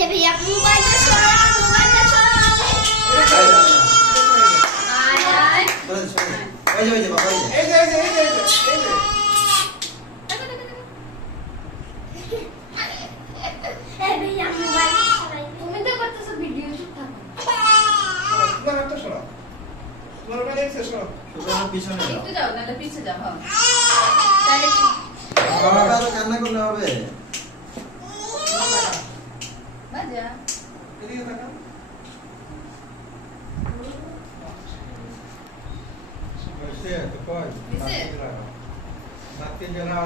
এ ভাইয়া মোবাইলটা সরা মোবাইলটা সরা এটা সরাই দে, এটা সরাই দে। আয় আয়। ওই যে ওই যে বাবা ওই যে এই যে, এই যে, এই যে, এই যে, এই যে। এ ভাইয়া মোবাইলটা সরাই তুমি তো করতেছো ভিডিও শুট থাকো তোমার হাতটা সরাও। আমার পিছনে যাও। একটু যাও নাহলে পিছে যাও হ্যাঁ তাহলে বাবা তো কান্না করলে হবে। মজা এদিকে তাকাও।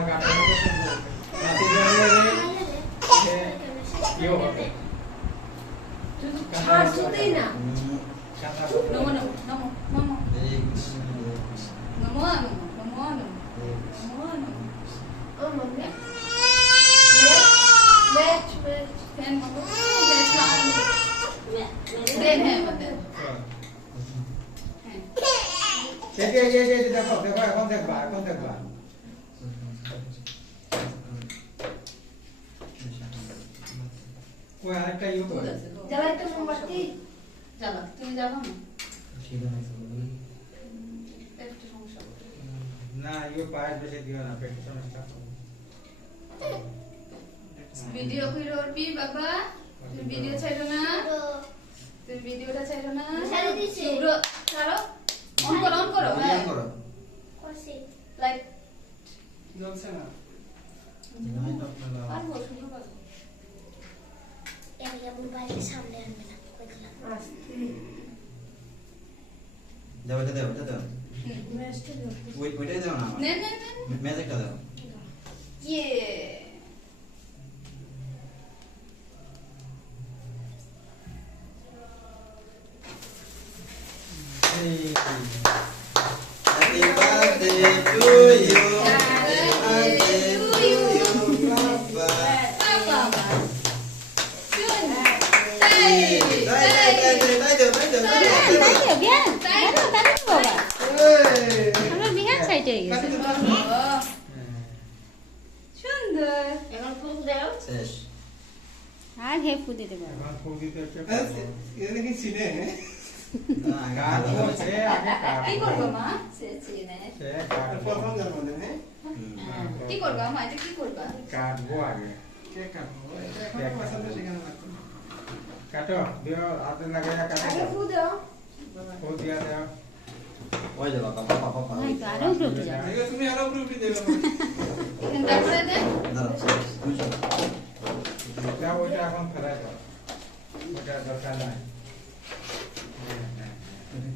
Gata, não deixa eu ver. Bate de lá, eu vou. শুধু ছাড় শুতেই না। Canta নমো ফ্যান মতো বেশ লাল দেন হ্যাঁ মতে হ্যাঁ এই যে, এই যে, এই যে, দেখো, দেখো, এখন দেখবা, এখন দেখবা। ওই আরেকটা ইয়ে দুধ করে। আছে দুধ। জ্বালাই তো মোমবাতি জ্বালা তুমি যাব না ঠিক আছে একটু সমস্যা হবে। না, ইয়ে পায়ের বেশি দিও না, পেটের সমস্যা। ভিডিও কইরো ওরবি বাবা। তুমি ভিডিও ছাইরো না। তুমি ভিডিওটা ছাইরো না। ছাড়ি দিছি। শুভ্র ছাড়ো। অন করো অন করো হ্যাঁ। করো। করছি। লাইক জ্বলছে না। নাই তো আপনারা পারব শুভ্র পারব এ ভাইয়া মোবাইলের সামনে আনবে না কই দিলাম। দাও এটা দাও দাও। ওই ওইটাই দাও না নে নে নে। ম্যাজিকটা দাও। ইয়ে। আর হে ফুদে দেবো এখন ফুল দিতে। আচ্ছা, এটা দেখি চিনে। না, কাটবো, সে আগে কি কাটবো। করব মা? সে চিনে। হ্যাঁ? হুম। কি করবা মা? এটা কি করবা? কাটবো আগে কেক কাটবো। এটা এখনও পছন্দ শেখানো লাগতো কাটো দিও হাতে লাগাই কাটো। আগে ফুল দাও। ফুল দিয়া দাও। ওই যে বাবা তো আরও উপরে যাবে। তুমি আরও উপরে দেবে এখানে ডাক্তার দে দাঁড়াও তুমি শোনো। এটা ওইটা এখন ফেলাই দাও ওটা দরকার নাই হ্যাঁ, হ্যাঁ, একটু চেক চেক হ্যাঁ। এখন কাটো। বিহান যাও দিদি ভাই কাছে যাও ফলাই দিব, সব ফলাই দিব, ফলাই দিব। হাত দিয়ে আচ্ছা, আপনাকে দেবো। মাথা ওইখানে দিয়ে দাও। আমার থেকে সামাল দিন, কাটো। সামাল দিন। আরে, সুন্দর সুন্দর ধরো ধরো আগে মোমবাতি দাও এ, এ, এই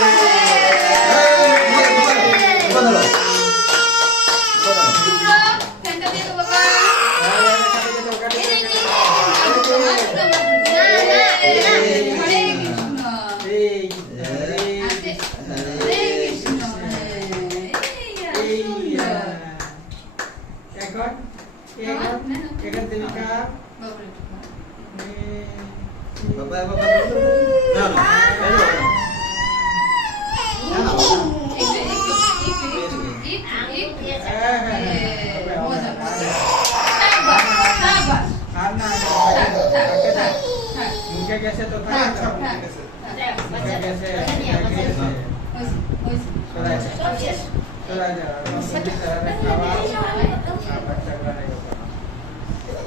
এই এই, সুন্দর এখন এখন এখান থেকে কাপ বাবরে বাবা বাবা না Terima kasih.